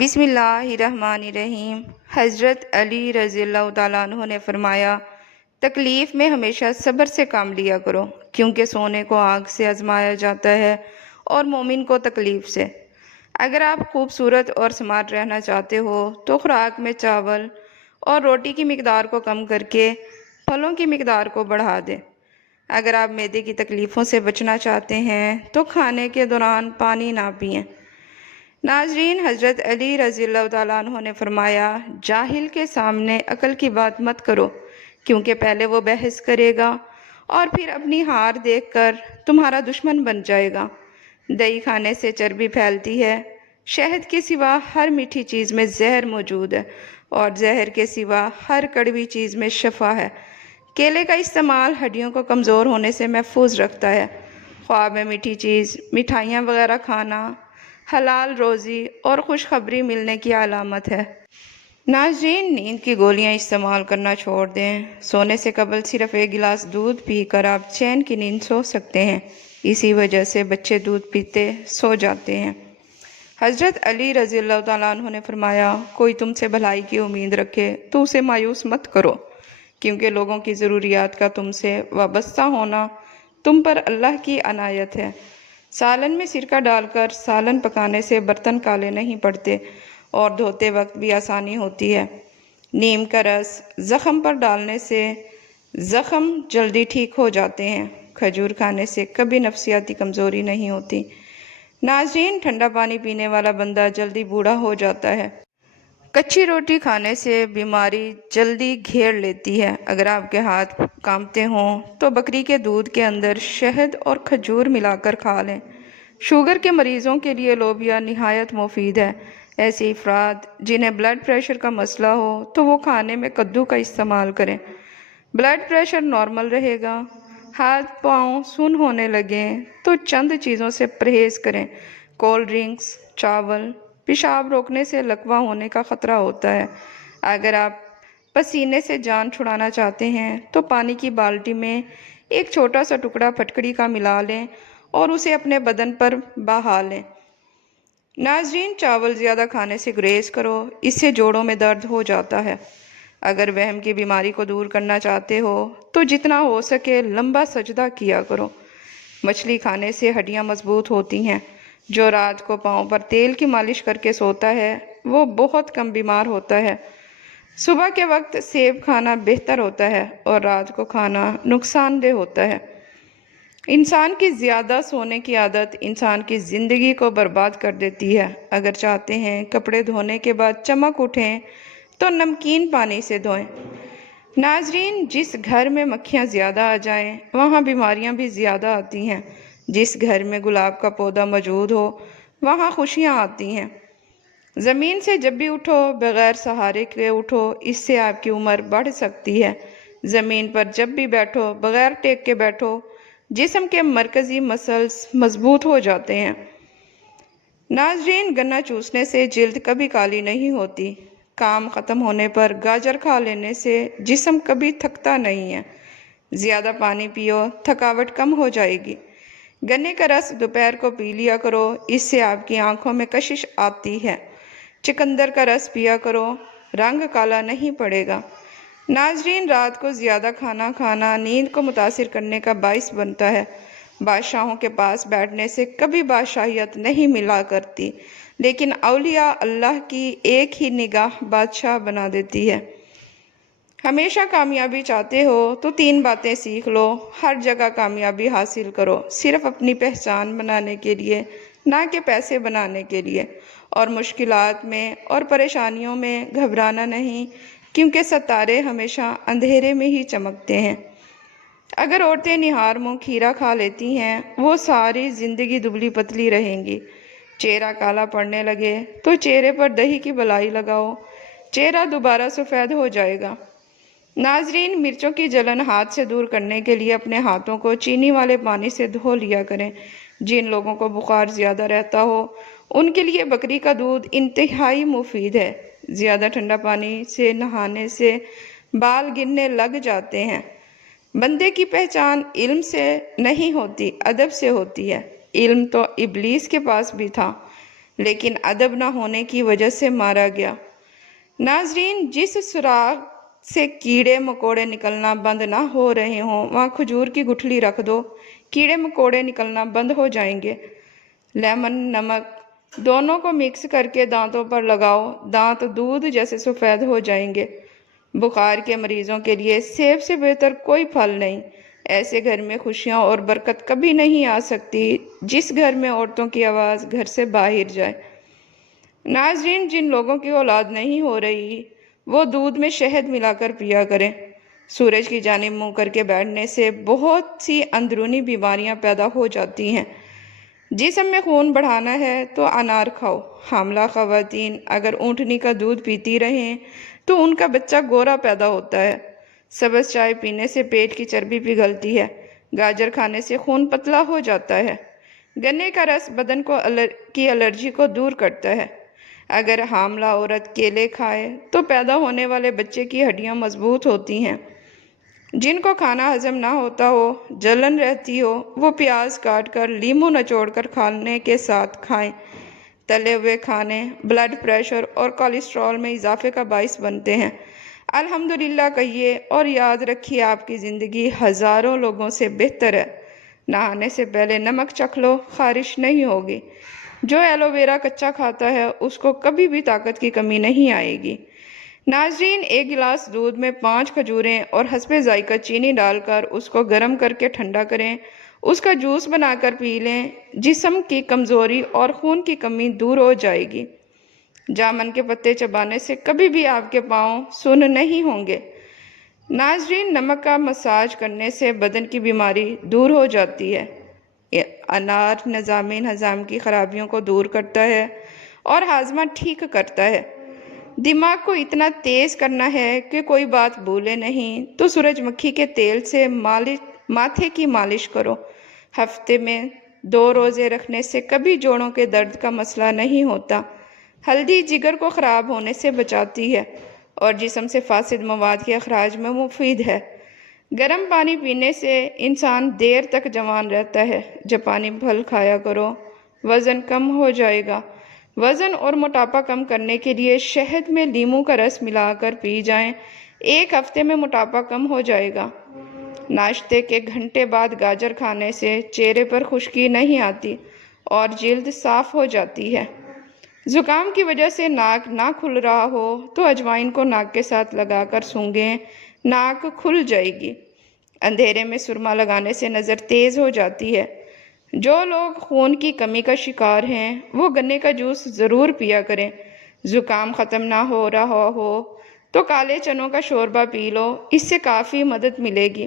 بسم اللہ الرحمن الرحیم۔ حضرت علی رضی اللہ تعالیٰ عنہ نے فرمایا، تکلیف میں ہمیشہ صبر سے کام لیا کرو، کیونکہ سونے کو آگ سے آزمایا جاتا ہے اور مومن کو تکلیف سے۔ اگر آپ خوبصورت اور سمارٹ رہنا چاہتے ہو تو خوراک میں چاول اور روٹی کی مقدار کو کم کر کے پھلوں کی مقدار کو بڑھا دیں۔ اگر آپ معدے کی تکلیفوں سے بچنا چاہتے ہیں تو کھانے کے دوران پانی نہ پئیں۔ ناظرین، حضرت علی رضی اللہ تعالیٰ عنہ نے فرمایا، جاہل کے سامنے عقل کی بات مت کرو، کیونکہ پہلے وہ بحث کرے گا اور پھر اپنی ہار دیکھ کر تمہارا دشمن بن جائے گا۔ دہی کھانے سے چربی پھیلتی ہے، شہد کے سوا ہر میٹھی چیز میں زہر موجود ہے اور زہر کے سوا ہر کڑوی چیز میں شفا ہے۔ کیلے کا استعمال ہڈیوں کو کمزور ہونے سے محفوظ رکھتا ہے۔ خواب میں میٹھی چیز، مٹھائیاں وغیرہ کھانا حلال روزی اور خوشخبری ملنے کی علامت ہے۔ ناظرین، نیند کی گولیاں استعمال کرنا چھوڑ دیں۔ سونے سے قبل صرف ایک گلاس دودھ پی کر آپ چین کی نیند سو سکتے ہیں۔ اسی وجہ سے بچے دودھ پیتے سو جاتے ہیں۔ حضرت علی رضی اللہ تعالیٰ عنہ نے فرمایا، کوئی تم سے بھلائی کی امید رکھے تو اسے مایوس مت کرو، کیونکہ لوگوں کی ضروریات کا تم سے وابستہ ہونا تم پر اللہ کی عنایت ہے۔ سالن میں سرکہ ڈال کر سالن پکانے سے برتن کالے نہیں پڑتے اور دھوتے وقت بھی آسانی ہوتی ہے۔ نیم کا رس زخم پر ڈالنے سے زخم جلدی ٹھیک ہو جاتے ہیں۔ کھجور کھانے سے کبھی نفسیاتی کمزوری نہیں ہوتی۔ ناظرین، ٹھنڈا پانی پینے والا بندہ جلدی بوڑھا ہو جاتا ہے۔ کچی روٹی کھانے سے بیماری جلدی گھیر لیتی ہے۔ اگر آپ کے ہاتھ کانپتے ہوں تو بکری کے دودھ کے اندر شہد اور کھجور ملا کر کھا لیں۔ شوگر کے مریضوں کے لیے لوبیا نہایت مفید ہے۔ ایسے افراد جنہیں بلڈ پریشر کا مسئلہ ہو تو وہ کھانے میں کدو کا استعمال کریں۔ بلڈ پریشر نارمل رہے گا۔ ہاتھ پاؤں سن ہونے لگیں تو چند چیزوں سے پرہیز کریں۔ کولڈ ڈرنکس، چاول، پیشاب روکنے سے لکوہ ہونے کا خطرہ ہوتا ہے۔ اگر آپ پسینے سے جان چھڑانا چاہتے ہیں تو پانی کی بالٹی میں ایک چھوٹا سا ٹکڑا پھٹکڑی کا ملا لیں اور اسے اپنے بدن پر بہا لیں۔ ناظرین، چاول زیادہ کھانے سے گریز کرو، اس سے جوڑوں میں درد ہو جاتا ہے۔ اگر وہم کی بیماری کو دور کرنا چاہتے ہو تو جتنا ہو سکے لمبا سجدہ کیا کرو۔ مچھلی کھانے سے ہڈیاں مضبوط ہوتی ہیں۔ جو رات کو پاؤں پر تیل کی مالش کر کے سوتا ہے وہ بہت کم بیمار ہوتا ہے۔ صبح کے وقت سیب کھانا بہتر ہوتا ہے اور رات کو کھانا نقصان دہ ہوتا ہے۔ انسان کی زیادہ سونے کی عادت انسان کی زندگی کو برباد کر دیتی ہے۔ اگر چاہتے ہیں کپڑے دھونے کے بعد چمک اٹھیں تو نمکین پانی سے دھوئیں۔ ناظرین، جس گھر میں مکھیاں زیادہ آ جائیں وہاں بیماریاں بھی زیادہ آتی ہیں۔ جس گھر میں گلاب کا پودا موجود ہو وہاں خوشیاں آتی ہیں۔ زمین سے جب بھی اٹھو بغیر سہارے کے اٹھو، اس سے آپ کی عمر بڑھ سکتی ہے۔ زمین پر جب بھی بیٹھو بغیر ٹیک کے بیٹھو، جسم کے مرکزی مسلز مضبوط ہو جاتے ہیں۔ ناظرین، گنا چوسنے سے جلد کبھی کالی نہیں ہوتی۔ کام ختم ہونے پر گاجر کھا لینے سے جسم کبھی تھکتا نہیں ہے۔ زیادہ پانی پیو، تھکاوٹ کم ہو جائے گی۔ گنے کا رس دوپہر کو پی لیا کرو، اس سے آپ کی آنکھوں میں کشش آتی ہے۔ چقندر کا رس پیا کرو، رنگ کالا نہیں پڑے گا۔ ناظرین، رات کو زیادہ کھانا کھانا نیند کو متاثر کرنے کا باعث بنتا ہے۔ بادشاہوں کے پاس بیٹھنے سے کبھی بادشاہیت نہیں ملا کرتی، لیکن اولیاء اللہ کی ایک ہی نگاہ بادشاہ بنا دیتی ہے۔ ہمیشہ کامیابی چاہتے ہو تو 3 باتیں سیکھ لو۔ ہر جگہ کامیابی حاصل کرو، صرف اپنی پہچان بنانے کے لیے، نہ کہ پیسے بنانے کے لیے۔ اور مشکلات میں اور پریشانیوں میں گھبرانا نہیں، کیونکہ ستارے ہمیشہ اندھیرے میں ہی چمکتے ہیں۔ اگر عورتیں نہار منہ کھیرا کھا لیتی ہیں وہ ساری زندگی دبلی پتلی رہیں گی۔ چہرہ کالا پڑنے لگے تو چہرے پر دہی کی بلائی لگاؤ، چہرہ دوبارہ سفید ہو جائے گا۔ ناظرین، مرچوں کی جلن ہاتھ سے دور کرنے کے لیے اپنے ہاتھوں کو چینی والے پانی سے دھو لیا کریں۔ جن لوگوں کو بخار زیادہ رہتا ہو ان کے لیے بکری کا دودھ انتہائی مفید ہے۔ زیادہ ٹھنڈا پانی سے نہانے سے بال گرنے لگ جاتے ہیں۔ بندے کی پہچان علم سے نہیں ہوتی، ادب سے ہوتی ہے۔ علم تو ابلیس کے پاس بھی تھا، لیکن ادب نہ ہونے کی وجہ سے مارا گیا۔ ناظرین، جس سوراخ سے کیڑے مکوڑے نکلنا بند نہ ہو رہے ہوں وہاں کھجور کی گٹھلی رکھ دو، کیڑے مکوڑے نکلنا بند ہو جائیں گے۔ لیمن، نمک دونوں کو مکس کر کے دانتوں پر لگاؤ، دانت دودھ جیسے سفید ہو جائیں گے۔ بخار کے مریضوں کے لیے سیب سے بہتر کوئی پھل نہیں۔ ایسے گھر میں خوشیاں اور برکت کبھی نہیں آ سکتی جس گھر میں عورتوں کی آواز گھر سے باہر جائے۔ ناظرین، جن لوگوں کی اولاد نہیں ہو رہی وہ دودھ میں شہد ملا کر پیا کریں۔ سورج کی جانب منہ کر کے بیٹھنے سے بہت سی اندرونی بیماریاں پیدا ہو جاتی ہیں۔ جسم میں خون بڑھانا ہے تو انار کھاؤ۔ حاملہ خواتین اگر اونٹنی کا دودھ پیتی رہیں تو ان کا بچہ گورا پیدا ہوتا ہے۔ سبز چائے پینے سے پیٹ کی چربی پگھلتی ہے۔ گاجر کھانے سے خون پتلا ہو جاتا ہے۔ گنے کا رس بدن کی الرجی کو دور کرتا ہے۔ اگر حاملہ عورت کیلے کھائے تو پیدا ہونے والے بچے کی ہڈیاں مضبوط ہوتی ہیں۔ جن کو کھانا ہضم نہ ہوتا ہو، جلن رہتی ہو، وہ پیاز کاٹ کر لیموں نچوڑ کر کھانے کے ساتھ کھائیں۔ تلے ہوئے کھانے بلڈ پریشر اور کولیسٹرول میں اضافے کا باعث بنتے ہیں۔ الحمدللہ کہیے اور یاد رکھیے آپ کی زندگی ہزاروں لوگوں سے بہتر ہے۔ نہانے سے پہلے نمک چکھ لو، خارش نہیں ہوگی۔ جو ایلو ویرا کچا کھاتا ہے اس کو کبھی بھی طاقت کی کمی نہیں آئے گی۔ ناظرین، ایک گلاس دودھ میں 5 کھجوریں اور حسب ذائقہ چینی ڈال کر اس کو گرم کر کے ٹھنڈا کریں، اس کا جوس بنا کر پی لیں، جسم کی کمزوری اور خون کی کمی دور ہو جائے گی۔ جامن کے پتے چبانے سے کبھی بھی آپ کے پاؤں سن نہیں ہوں گے۔ ناظرین، نمک کا مساج کرنے سے بدن کی بیماری دور ہو جاتی ہے۔ انار نظام ہضم کی خرابیوں کو دور کرتا ہے اور ہاضمہ ٹھیک کرتا ہے۔ دماغ کو اتنا تیز کرنا ہے کہ کوئی بات بھولے نہیں تو سورج مکھی کے تیل سے ماتھے کی مالش کرو۔ ہفتے میں 2 روزے رکھنے سے کبھی جوڑوں کے درد کا مسئلہ نہیں ہوتا۔ ہلدی جگر کو خراب ہونے سے بچاتی ہے اور جسم سے فاسد مواد کے اخراج میں مفید ہے۔ گرم پانی پینے سے انسان دیر تک جوان رہتا ہے۔ جاپانی پھل کھایا کرو، وزن کم ہو جائے گا۔ وزن اور موٹاپا کم کرنے کے لیے شہد میں لیموں کا رس ملا کر پی جائیں، 1 ہفتے میں موٹاپا کم ہو جائے گا۔ ناشتے کے گھنٹے بعد گاجر کھانے سے چہرے پر خشکی نہیں آتی اور جلد صاف ہو جاتی ہے۔ زکام کی وجہ سے ناک نہ کھل رہا ہو تو اجوائن کو ناک کے ساتھ لگا کر سونگھیں، ناک کھل جائے گی۔ اندھیرے میں سرما لگانے سے نظر تیز ہو جاتی ہے۔ جو لوگ خون کی کمی کا شکار ہیں وہ گنے کا جوس ضرور پیا کریں۔ زکام ختم نہ ہو رہا ہو تو کالے چنوں کا شوربہ پی لو، اس سے کافی مدد ملے گی۔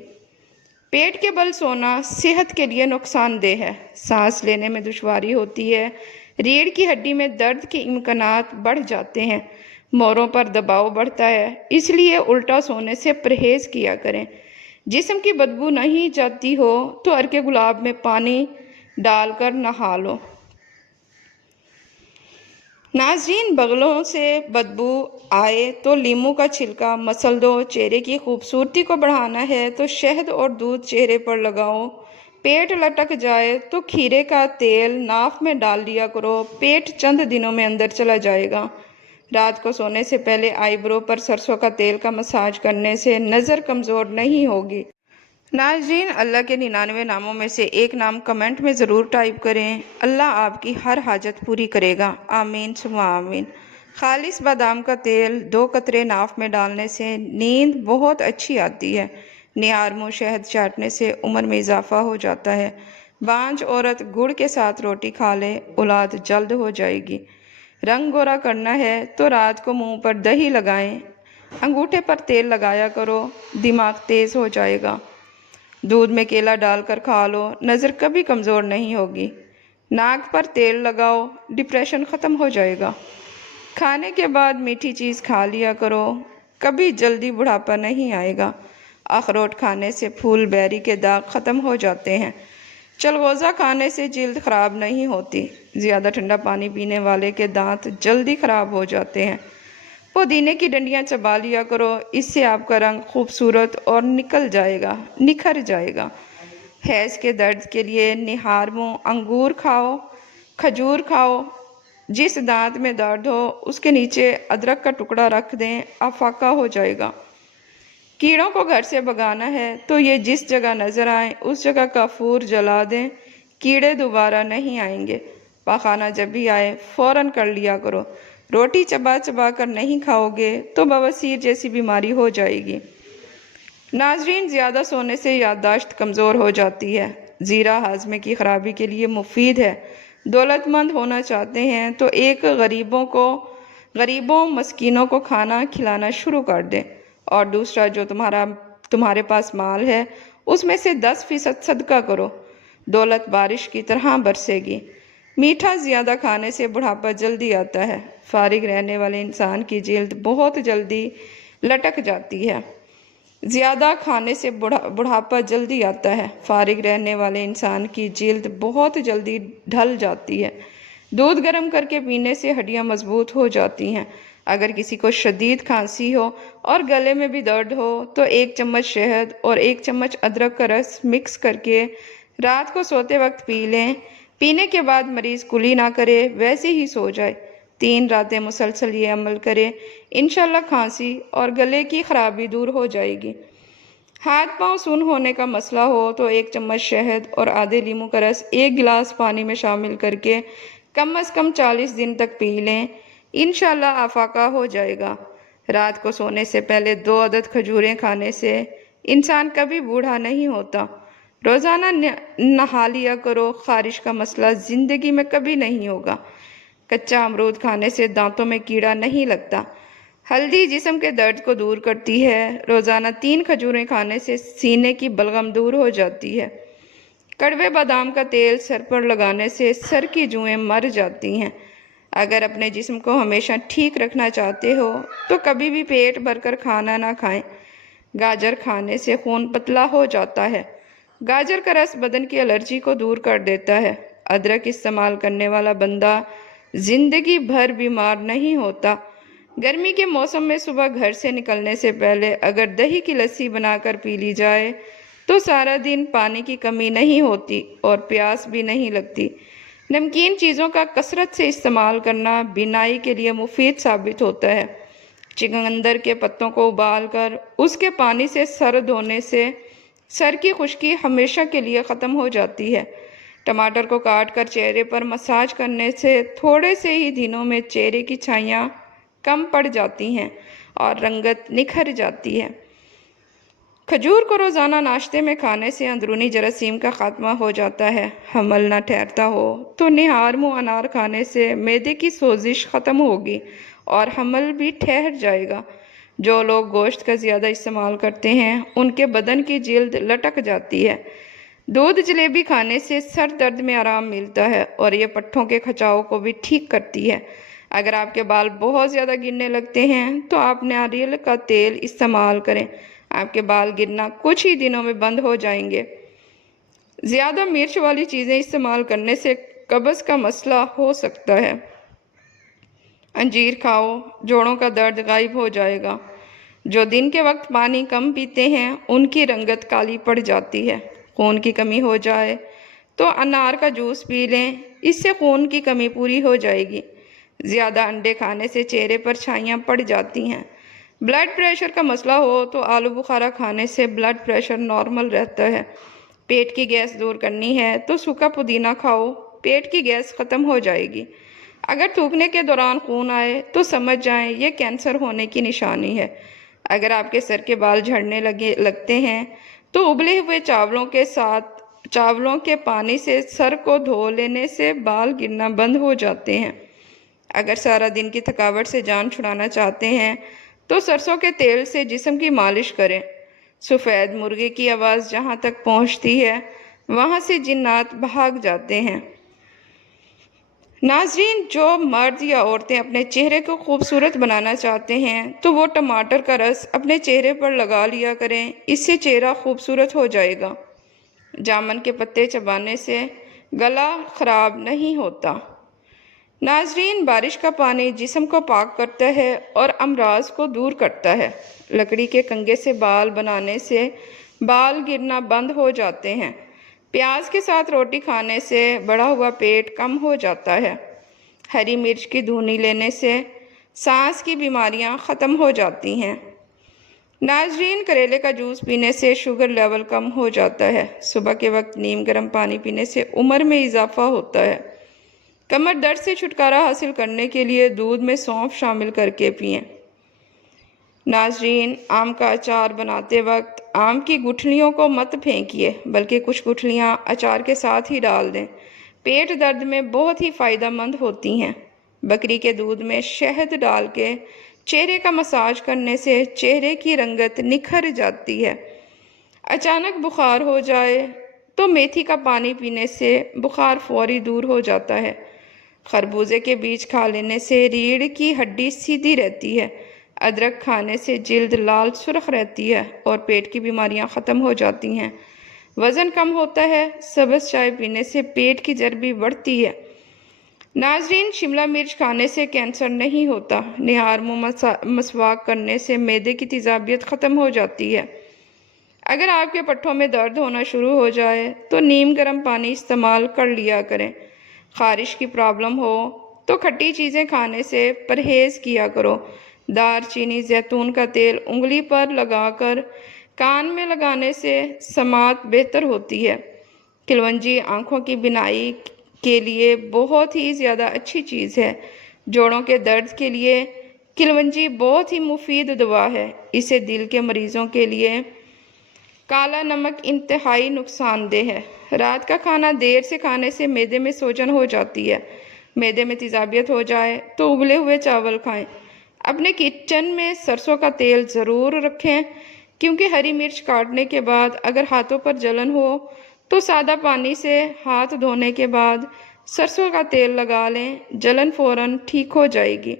پیٹ کے بل سونا صحت کے لیے نقصان دہ ہے۔ سانس لینے میں دشواری ہوتی ہے، ریڑھ کی ہڈی میں درد کے امکانات بڑھ جاتے ہیں، موڑوں پر دباؤ بڑھتا ہے، اس لیے الٹا سونے سے پرہیز کیا کریں۔ جسم کی بدبو نہیں جاتی ہو تو عرق گلاب میں پانی ڈال کر نہا لو۔ ناظرین، بغلوں سے بدبو آئے تو لیموں کا چھلکا مسل دو۔ چہرے کی خوبصورتی کو بڑھانا ہے تو شہد اور دودھ چہرے پر لگاؤ۔ پیٹ لٹک جائے تو کھیرے کا تیل ناف میں ڈال لیا کرو، پیٹ چند دنوں میں اندر چلا جائے گا۔ رات کو سونے سے پہلے آئی برو پر سرسوں کا تیل کا مساج کرنے سے نظر کمزور نہیں ہوگی۔ ناظرین، اللہ کے 99 ناموں میں سے ایک نام کمنٹ میں ضرور ٹائپ کریں۔ اللہ آپ کی ہر حاجت پوری کرے گا، آمین ثم آمین۔ خالص بادام کا تیل 2 قطرے ناف میں ڈالنے سے نیند بہت اچھی آتی ہے۔ نیار منہ شہد چاٹنے سے عمر میں اضافہ ہو جاتا ہے۔ بانجھ عورت گڑ کے ساتھ روٹی کھا لے، اولاد جلد ہو جائے گی۔ رنگ گورا کرنا ہے تو رات کو منہ پر دہی لگائیں، انگوٹھے پر تیل لگایا کرو، دماغ تیز ہو جائے گا۔ دودھ میں کیلا ڈال کر کھا لو، نظر کبھی کمزور نہیں ہوگی۔ ناک پر تیل لگاؤ، ڈپریشن ختم ہو جائے گا۔ کھانے کے بعد میٹھی چیز کھا لیا کرو، کبھی جلدی بڑھاپا نہیں آئے گا۔ اخروٹ کھانے سے پھول بیری کے داغ ختم ہو جاتے ہیں۔ چلغوزہ کھانے سے جلد خراب نہیں ہوتی۔ زیادہ ٹھنڈا پانی پینے والے کے دانت جلدی خراب ہو جاتے ہیں۔ پودینے کی ڈنڈیاں چبا لیا کرو، اس سے آپ کا رنگ خوبصورت اور نکھر جائے گا۔ حیض کے درد کے لیے نہار منہ انگور کھاؤ، کھجور کھاؤ، जिस दांत में दर्द हो उसके नीचे अदरक का टुकड़ा रख दें, अफाका हो जाएगा। कीड़ों को घर से भगाना है तो ये जिस जगह नज़र आए उस जगह काफूर जला दें, कीड़े दोबारा नहीं आएंगे। पाखाना जब भी आए फौरन कर लिया करो। रोटी चबा चबा कर नहीं खाओगे तो बवासीर जैसी बीमारी हो जाएगी। नाजरीन, ज़्यादा सोने से याददाश्त कमज़ोर हो जाती है। ज़ीरा हाजमे की खराबी के लिए मुफीद है। दौलतमंद होना चाहते हैं तो एक गरीबों मस्कीनों को खाना खिलाना शुरू कर दें, और दूसरा जो तुम्हारे पास माल है उसमें से 10% सदका करो। दौलत बारिश की तरह बरसेगी। मीठा ज़्यादा खाने से बुढ़ापा जल्दी आता है। फारिग रहने वाले इंसान की जिल्द बहुत जल्दी लटक जाती है। ज़्यादा खाने से बुढ़ापा जल्दी आता है। फारिग रहने वाले इंसान की जिल्द बहुत जल्दी ढल जाती है। दूध गर्म करके पीने से हड्डियाँ मजबूत हो जाती हैं। अगर किसी को शदीद खांसी हो और गले में भी दर्द हो तो 1 चम्मच शहद और 1 चम्मच अदरक का रस मिक्स करके रात को सोते वक्त पी लें। पीने के बाद मरीज़ कुली ना करे, वैसे ही सो जाए। 3 रातें मुसलसल ये अमल करें, इंशाल्लाह खांसी और गले की खराबी दूर हो जाएगी। हाथ पांव सुन्न होने का मसला हो तो 1 चम्मच शहद और आधे लीमू का रस 1 गिलास पानी में शामिल करके कम अज़ कम 40 दिन तक पी लें, इंशाल्लाह आफाका हो जाएगा। रात को सोने से पहले 2 अदद खजूरें खाने से इंसान कभी बूढ़ा नहीं होता। रोज़ाना नहा लिया करो, खारिश का मसला ज़िंदगी में कभी नहीं होगा। कच्चा अमरूद खाने से दांतों में कीड़ा नहीं लगता। हल्दी जिस्म के दर्द को दूर करती है। रोज़ाना 3 खजूरें खाने से सीने की बलगम दूर हो जाती है। कड़वे बादाम का तेल सर पर लगाने से सर की जुएं मर जाती हैं। अगर अपने जिस्म को हमेशा ठीक रखना चाहते हो तो कभी भी पेट भरकर खाना ना खाएं। गाजर खाने से खून पतला हो जाता है। गाजर का रस बदन की एलर्जी को दूर कर देता है। अदरक इस्तेमाल करने वाला बंदा जिंदगी भर बीमार नहीं होता। गर्मी के मौसम में सुबह घर से निकलने से पहले अगर दही की लस्सी बनाकर पी ली जाए तो सारा दिन पानी की कमी नहीं होती और प्यास भी नहीं लगती। नमकीन चीज़ों का कसरत से इस्तेमाल करना बीनाई के लिए मुफीद साबित होता है। चिकंदर के पत्तों को उबालकर उसके पानी से सर धोने से सर की खुश्की हमेशा के लिए ख़त्म हो जाती है। टमाटर को काट कर चेहरे पर मसाज करने से थोड़े से ही दिनों में चेहरे की छाइयाँ कम पड़ जाती हैं और रंगत निखर जाती है। खजूर को रोज़ाना नाश्ते में खाने से अंदरूनी जरासीम का खात्मा हो जाता है। हमल ना ठहरता हो तो निहार मुँह अनार खाने से मैदे की सोजिश ख़त्म होगी और हमल भी ठहर जाएगा। जो लोग गोश्त का ज़्यादा इस्तेमाल करते हैं उनके बदन की जिल्द लटक जाती है। दूध जलेबी खाने से सर दर्द में आराम मिलता है और ये पट्ठों के खचाव को भी ठीक करती है। अगर आपके बाल बहुत ज़्यादा गिरने लगते हैं तो आप नारियल का तेल इस्तेमाल करें। आपके बाल गिरना कुछ ही दिनों में बंद हो जाएंगे। ज़्यादा मिर्च वाली चीज़ें इस्तेमाल करने से कब्ज़ का मसला हो सकता है। अंजीर खाओ, जोड़ों का दर्द गायब हो जाएगा। जो दिन के वक्त पानी कम पीते हैं उनकी रंगत काली पड़ जाती है। खून की कमी हो जाए तो अनार का जूस पी लें, इससे खून की कमी पूरी हो जाएगी। ज़्यादा अंडे खाने से चेहरे पर छाइयाँ पड़ जाती हैं। ब्लड प्रेशर का मसला हो तो आलू बुखारा खाने से ब्लड प्रेशर नॉर्मल रहता है। पेट की गैस दूर करनी है तो सूखा पुदीना खाओ, पेट की गैस ख़त्म हो जाएगी। अगर थूकने के दौरान खून आए तो समझ जाएं ये कैंसर होने की निशानी है। अगर आपके सर के बाल झड़ने लगते हैं तो उबले हुए चावलों के पानी से सर को धो लेने से बाल गिरना बंद हो जाते हैं। अगर सारा दिन की थकावट से जान छुड़ाना चाहते हैं तो सरसों के तेल से जिस्म की मालिश करें। सफ़ेद मुर्गे की आवाज़ जहाँ तक पहुँचती है वहाँ से जिन्नात भाग जाते हैं। नाजरीन, जो मर्द या औरतें अपने चेहरे को खूबसूरत बनाना चाहते हैं तो वो टमाटर का रस अपने चेहरे पर लगा लिया करें, इससे चेहरा खूबसूरत हो जाएगा। जामन के पत्ते चबाने से गला ख़राब नहीं होता। नाजरीन, बारिश का पानी जिस्म को पाक करता है और अमराज को दूर करता है। लकड़ी के कंघे से बाल बनाने से बाल गिरना बंद हो जाते हैं। प्याज के साथ रोटी खाने से बढ़ा हुआ पेट कम हो जाता है। हरी मिर्च की धुनी लेने से सांस की बीमारियां ख़त्म हो जाती हैं। नाजरीन, करेले का जूस पीने से शुगर लेवल कम हो जाता है। सुबह के वक्त नीम गर्म पानी पीने से उम्र में इजाफा होता है। कमर दर्द से छुटकारा हासिल करने के लिए दूध में सौंफ शामिल करके पिएं। नाजरीन, आम का अचार बनाते वक्त आम की गुठलियों को मत फेंकिए, बल्कि कुछ गुठलियाँ अचार के साथ ही डाल दें। पेट दर्द में बहुत ही फ़ायदेमंद होती हैं। बकरी के दूध में शहद डाल के चेहरे का मसाज करने से चेहरे की रंगत निखर जाती है। अचानक बुखार हो जाए तो मेथी का पानी पीने से बुखार फौरी दूर हो जाता है। खरबूजे के बीज खा लेने से रीढ़ की हड्डी सीधी रहती है। अदरक खाने से जिल्द लाल सुर्ख रहती है और पेट की बीमारियां ख़त्म हो जाती हैं। वज़न कम होता है। सब्ज़ चाय पीने से पेट की चर्बी बढ़ती है। नाजरीन, शिमला मिर्च खाने से कैंसर नहीं होता। निहार मुंह मसवाक करने से मैदे की तेज़ाबियत ख़त्म हो जाती है। अगर आपके पट्ठों में दर्द होना शुरू हो जाए तो नीम गर्म पानी इस्तेमाल कर लिया करें। ख़ारिश की प्रॉब्लम हो तो खट्टी चीज़ें खाने से परहेज़ किया करो। दालचीनी, जैतून का तेल उंगली पर लगाकर कान में लगाने से समात बेहतर होती है। किलवंजी आँखों की बिनाई के लिए बहुत ही ज़्यादा अच्छी चीज़ है। जोड़ों के दर्द के लिए किलवंजी बहुत ही मुफीद दवा है। इसे दिल के मरीज़ों के लिए काला नमक इंतहाई नुकसानदेह है। रात का खाना देर से खाने से मैदे में सूजन हो जाती है। मैदे में तेज़ाबियत हो जाए तो उबले हुए चावल खाएं। अपने किचन में सरसों का तेल ज़रूर रखें, क्योंकि हरी मिर्च काटने के बाद अगर हाथों पर जलन हो तो सादा पानी से हाथ धोने के बाद सरसों का तेल लगा लें। जलन फ़ौरन ठीक हो जाएगी।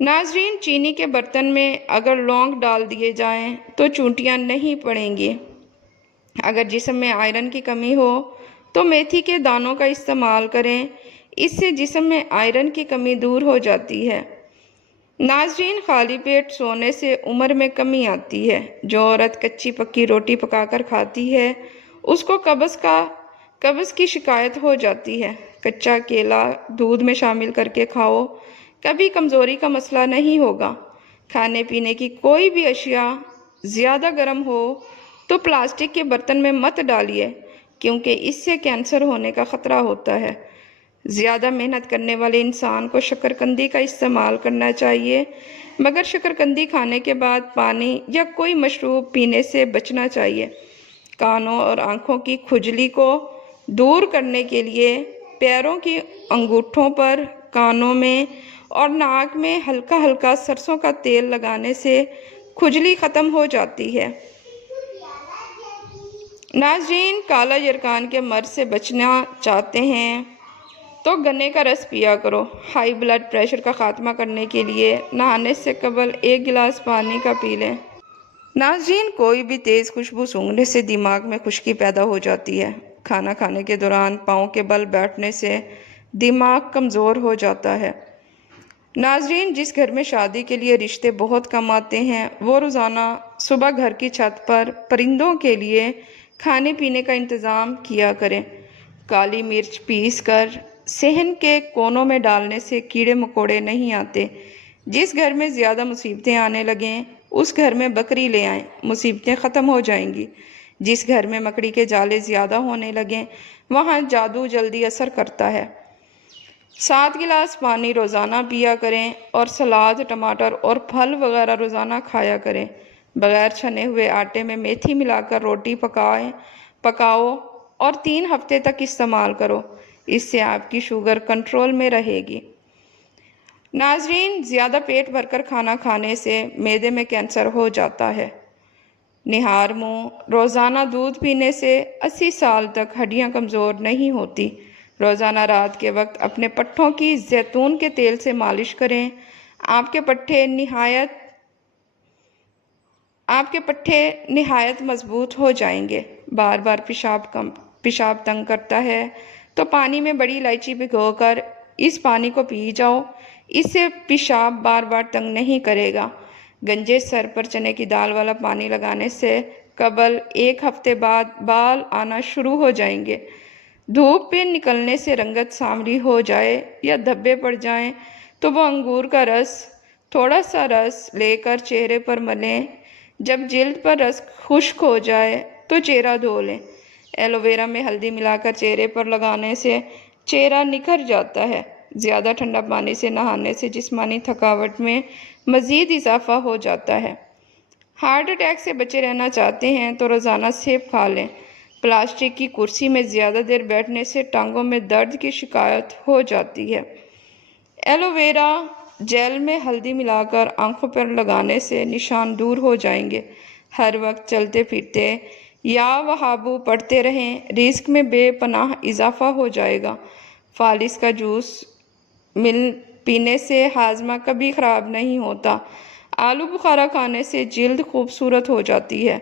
नाजरीन, चीनी के बर्तन में अगर लौंग डाल दिए जाएं तो चूंटियां नहीं पड़ेंगी। अगर जिस्म में आयरन की कमी हो तो मेथी के दानों का इस्तेमाल करें। इससे जिस्म में आयरन की कमी दूर हो जाती है। नाजरीन, खाली पेट सोने से उम्र में कमी आती है। जो औरत कच्ची पक्की रोटी पकाकर खाती है उसको कब्ज़ की शिकायत हो जाती है। कच्चा केला दूध में शामिल करके खाओ, कभी कमज़ोरी का मसला नहीं होगा। खाने पीने की कोई भी अशिया ज़्यादा गर्म हो तो प्लास्टिक के बर्तन में मत डालिए, क्योंकि इससे कैंसर होने का ख़तरा होता है। ज़्यादा मेहनत करने वाले इंसान को शकरकंदी का इस्तेमाल करना चाहिए, मगर शकरकंदी खाने के बाद पानी या कोई मशरूब पीने से बचना चाहिए। कानों और आँखों की खुजली को दूर करने के लिए पैरों की अंगूठों पर, कानों में और नाक में हल्का हल्का सरसों का तेल लगाने से खुजली ख़त्म हो जाती है। नाज़रीन, काला यरकान के मर्ज से बचना चाहते हैं तो गन्ने का रस पिया करो। हाई ब्लड प्रेशर का ख़ात्मा करने के लिए नहाने से कबल 1 गिलास पानी का पी लें। नाज़रीन, कोई भी तेज़ खुशबू सूंघने से दिमाग में खुश्की पैदा हो जाती है। खाना खाने के दौरान पाँव के बल बैठने से दिमाग कमज़ोर हो जाता है। नाज़रीन, जिस घर में शादी के लिए रिश्ते बहुत कम आते हैं वो रोज़ाना सुबह घर की छत पर परिंदों के लिए खाने पीने का इंतज़ाम किया करें। काली मिर्च पीस कर सहन के कोनों में डालने से कीड़े मकोड़े नहीं आते। जिस घर में ज़्यादा मुसीबतें आने लगें उस घर में बकरी ले आएं, मुसीबतें ख़त्म हो जाएंगी। जिस घर में मकड़ी के जाले ज़्यादा होने लगें वहाँ जादू जल्दी असर करता है। 7 गिलास पानी रोज़ाना पिया करें और सलाद, टमाटर और फल वगैरह रोज़ाना खाया करें। बग़ैर छने हुए आटे में मेथी मिलाकर रोटी पकाओ और 3 हफ्ते तक इस्तेमाल करो। इससे आपकी शुगर कंट्रोल में रहेगी। नाजरीन, ज़्यादा पेट भरकर खाना खाने से मैदे में कैंसर हो जाता है। निहार मुंह, रोज़ाना दूध पीने से 80 साल तक हड्डियां कमज़ोर नहीं होती। रोज़ाना रात के वक्त अपने पट्ठों की जैतून के तेल से मालिश करें। आपके पट्ठे निहायत मजबूत हो जाएंगे। बार बार पेशाब तंग करता है तो पानी में बड़ी इलायची भिगोकर इस पानी को पी जाओ। इससे पेशाब बार बार तंग नहीं करेगा। गंजे सर पर चने की दाल वाला पानी लगाने से कबल 1 हफ्ते बाद बाल आना शुरू हो जाएंगे। धूप पे निकलने से रंगत सांवली हो जाए या धब्बे पड़ जाएं तो वो अंगूर का रस, थोड़ा सा रस लेकर चेहरे पर मलें। जब जिल्द पर रस खुश्क हो जाए तो चेहरा धो लें। एलोवेरा में हल्दी मिलाकर चेहरे पर लगाने से चेहरा निखर जाता है। ज़्यादा ठंडा पानी से नहाने से जिस्मानी थकावट में मज़ीद इजाफा हो जाता है। हार्ट अटैक से बचे रहना चाहते हैं तो रोज़ाना सेब खा लें। प्लास्टिक की कुर्सी में ज़्यादा देर बैठने से टांगों में दर्द की शिकायत हो जाती है। एलोवेरा जेल में हल्दी मिलाकर आंखों पर लगाने से निशान दूर हो जाएंगे। हर वक्त चलते फिरते या वहाबू पढ़ते रहें, रिस्क में बेपनाह इजाफा हो जाएगा। फालिस का जूस पीने से हाजमा कभी ख़राब नहीं होता। आलू बुखारा खाने से जिल्द खूबसूरत हो जाती है।